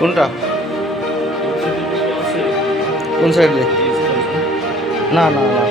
কোনটা? কোন সাইড দিয়ে না না না।